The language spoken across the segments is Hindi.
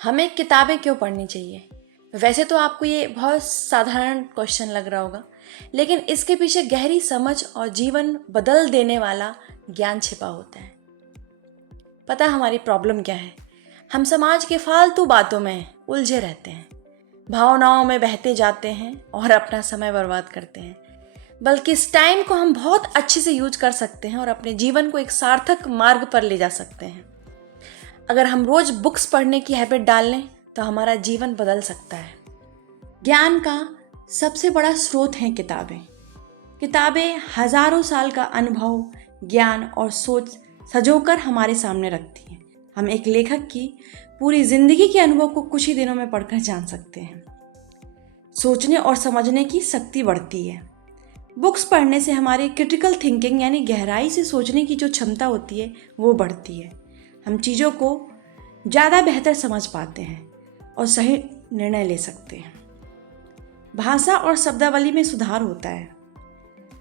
हमें किताबें क्यों पढ़नी चाहिए? वैसे तो आपको ये बहुत साधारण क्वेश्चन लग रहा होगा, लेकिन इसके पीछे गहरी समझ और जीवन बदल देने वाला ज्ञान छिपा होता है। पता है हमारी प्रॉब्लम क्या है? हम समाज के फालतू बातों में उलझे रहते हैं, भावनाओं में बहते जाते हैं और अपना समय बर्बाद करते हैं। बल्कि इस टाइम को हम बहुत अच्छे से यूज कर सकते हैं और अपने जीवन को एक सार्थक मार्ग पर ले जा सकते हैं। अगर हम रोज बुक्स पढ़ने की हैबिट डाल लें तो हमारा जीवन बदल सकता है। ज्ञान का सबसे बड़ा स्रोत हैं किताबें। किताबें हजारों साल का अनुभव, ज्ञान और सोच सजोकर हमारे सामने रखती हैं। हम एक लेखक की पूरी जिंदगी के अनुभव को कुछ ही दिनों में पढ़कर जान सकते हैं। सोचने और समझने की शक्ति बढ़ती है। बुक्स पढ़ने से हमारी क्रिटिकल थिंकिंग यानी गहराई से सोचने की जो क्षमता होती है वो बढ़ती है। हम चीज़ों को ज़्यादा बेहतर समझ पाते हैं और सही निर्णय ले सकते हैं। भाषा और शब्दावली में सुधार होता है।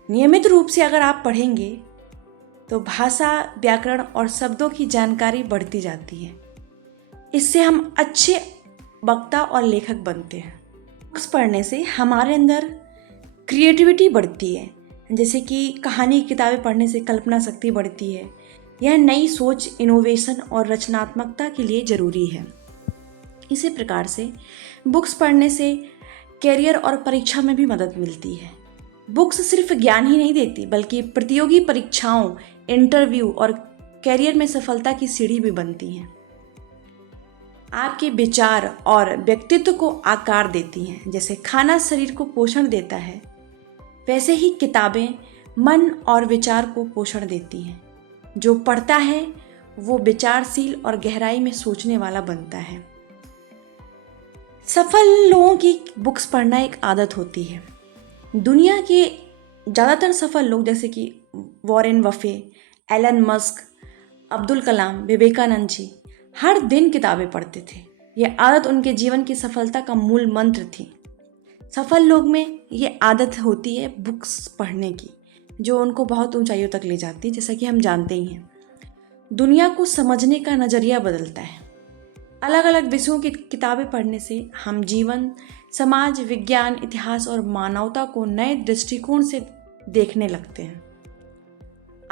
नियमित रूप से अगर आप पढ़ेंगे तो भाषा, व्याकरण और शब्दों की जानकारी बढ़ती जाती है। इससे हम अच्छे वक्ता और लेखक बनते हैं। बुक्स पढ़ने से हमारे अंदर क्रिएटिविटी बढ़ती है। जैसे कि कहानी की किताबें पढ़ने से कल्पना शक्ति बढ़ती है। यह नई सोच, इनोवेशन और रचनात्मकता के लिए ज़रूरी है। इसी प्रकार से बुक्स पढ़ने से करियर और परीक्षा में भी मदद मिलती है। बुक्स सिर्फ ज्ञान ही नहीं देती बल्कि प्रतियोगी परीक्षाओं, इंटरव्यू और करियर में सफलता की सीढ़ी भी बनती हैं। आपके विचार और व्यक्तित्व को आकार देती हैं। जैसे खाना शरीर को पोषण देता है, वैसे ही किताबें मन और विचार को पोषण देती हैं। जो पढ़ता है वो विचारशील और गहराई में सोचने वाला बनता है। सफल लोगों की बुक्स पढ़ना एक आदत होती है। दुनिया के ज़्यादातर सफल लोग जैसे कि Warren Buffett, Elon Musk, Abdul Kalam, Vivekananda ji हर दिन किताबें पढ़ते थे। ये आदत उनके जीवन की सफलता का मूल मंत्र थी। सफल लोग में ये आदत होती है बुक्स पढ़ने की, जो उनको बहुत ऊंचाइयों तक ले जाती है। जैसा कि हम जानते ही हैं, दुनिया को समझने का नज़रिया बदलता है। अलग अलग विषयों की किताबें पढ़ने से हम जीवन, समाज, विज्ञान, इतिहास और मानवता को नए दृष्टिकोण से देखने लगते हैं।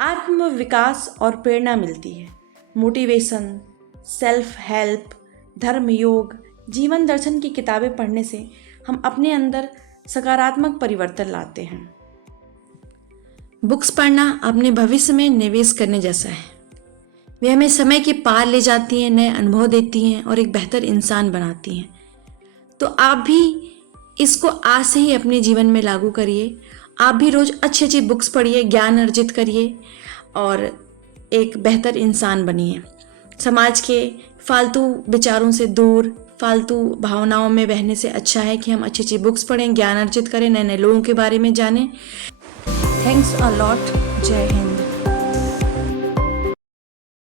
आत्मविकास और प्रेरणा मिलती है। मोटिवेशन, सेल्फ हेल्प, धर्म, योग, जीवन दर्शन की किताबें पढ़ने से हम अपने अंदर सकारात्मक परिवर्तन लाते हैं। बुक्स पढ़ना अपने भविष्य में निवेश करने जैसा है। वे हमें समय के पार ले जाती हैं, नए अनुभव देती हैं और एक बेहतर इंसान बनाती हैं। तो आप भी इसको आज से ही अपने जीवन में लागू करिए। आप भी रोज़ अच्छी अच्छी बुक्स पढ़िए, ज्ञान अर्जित करिए और एक बेहतर इंसान बनिए। समाज के फालतू विचारों से दूर, फालतू भावनाओं में बहने से अच्छा है कि हम अच्छी अच्छी बुक्स पढ़ें, ज्ञान अर्जित करें, नए नए लोगों के बारे में जानें। Thanks a lot. जय हिंद।